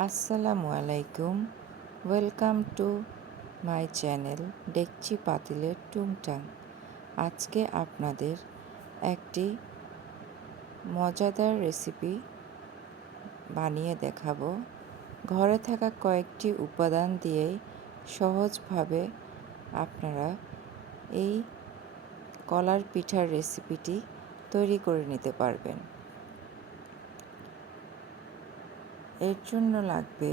আসসালামু আলাইকুম। Welcome to my channel ডেকচি পাতিলের টুংটাং। আজকে আপনাদের একটি মজাদার রেসিপি বানিয়ে দেখাবো। ঘরে থাকা কয়েকটি উপাদান দিয়েই সহজভাবে আপনারা এই কলার পিঠার রেসিপিটি তৈরি করে নিতে পারবেন। এর জন্য লাগবে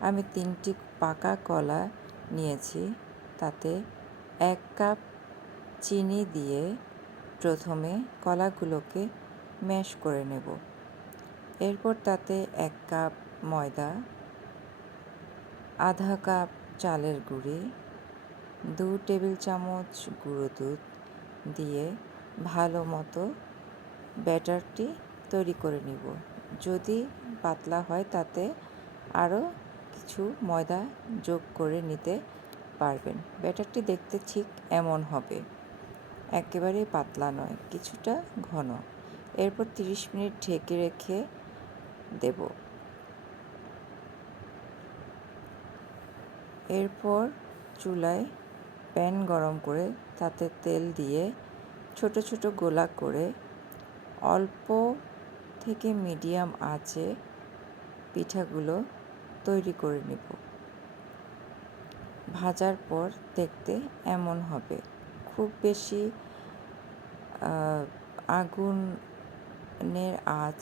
আমি তিনটি পাকা কলা নিয়েছি। তাতে এক কাপ চিনি দিয়ে প্রথমে কলাগুলোকে ম্যাশ করে নেব। এরপর তাতে এক কাপ ময়দা, আধা কাপ চালের গুঁড়ি, দু টেবিল চামচ গুঁড়ো দুধ দিয়ে ভালো মতো ব্যাটারটি তৈরি করে নিব। যদি পাতলা হয় তাতে আরও কিছু ময়দা যোগ করে নিতে পারবেন। ব্যাটারটি দেখতে ঠিক এমন হবে। একেবারেই পাতলা নয়, কিছুটা ঘন। এরপর 30 মিনিট ঢেকে রেখে দেব। এরপর চুলায় প্যান গরম করে তাতে তেল দিয়ে ছোট ছোট গোলা করে অল্প থেকে মিডিয়াম আঁচে পিঠাগুলো তৈরি করে নেব। ভাজার পর দেখতে এমন হবে। খুব বেশি আগুনের আঁচ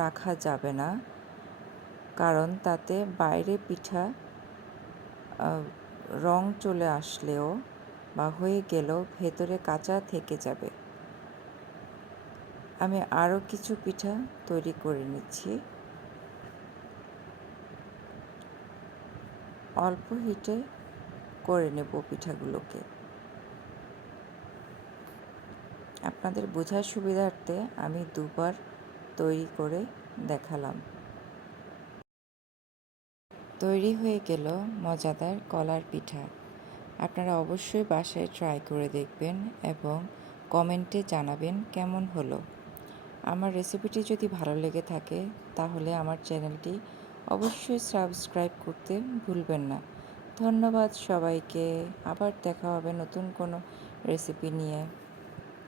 রাখা যাবে না, কারণ তাতে বাইরে পিঠা রং চলে আসলেও বা হয়ে গেলেও ভেতরে কাঁচা থেকে যাবে। আমি আরও কিছু পিঠা তৈরি করে নিচ্ছি। অল্প হিটে করে নেব পিঠাগুলোকে। আপনাদের বোঝার সুবিধার্থে আমি দুবার তৈরি করে দেখালাম। তৈরি হয়ে গেল মজাদার কলার পিঠা। আপনারা অবশ্যই বাসায় ট্রাই করে দেখবেন এবং কমেন্টে জানাবেন কেমন হলো। আমার রেসিপিটি যদি ভালো লেগে থাকে, তাহলে আমার চ্যানেলটি অবশ্যই সাবস্ক্রাইব করতে ভুলবেন না। ধন্যবাদ সবাইকে। আবার দেখা হবে নতুন কোনো রেসিপি নিয়ে।